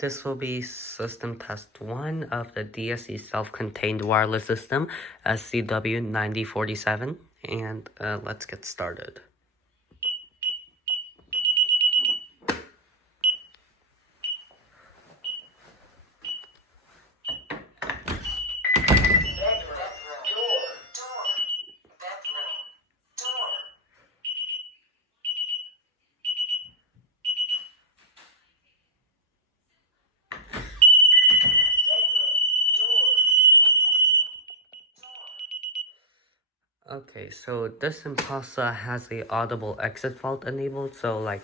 This will be system test 1 of the DSC self-contained wireless system SCW9047, and let's get started. Okay, so this Impulsa has a audible exit fault enabled, so like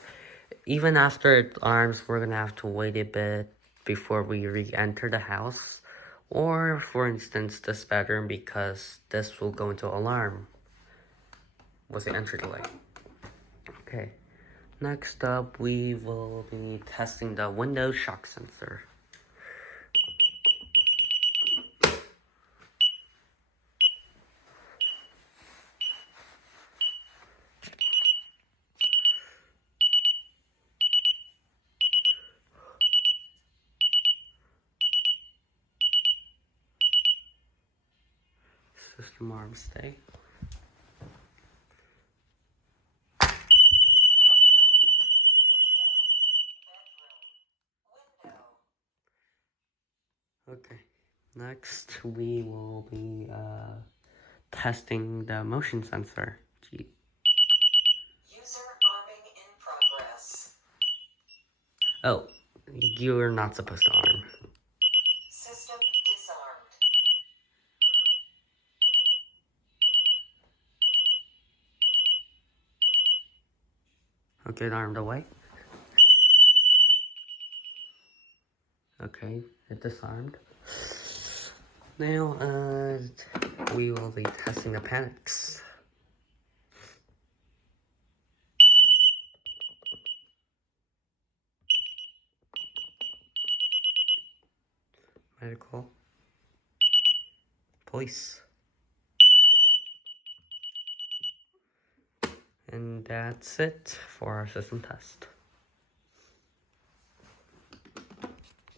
even after it arms, we're gonna have to wait a bit before we re-enter the house, or for instance this bedroom, because this will go into alarm with the entry delay. Okay, next up we will be testing the window shock sensor. System arm stay. Okay, next we will be testing the motion sensor. User arming in progress. Oh, you're not supposed to arm. System disarmed. Okay, it armed away. Okay, it disarmed. Now, we will be testing the panics. Medical. Police. And that's it for our system test.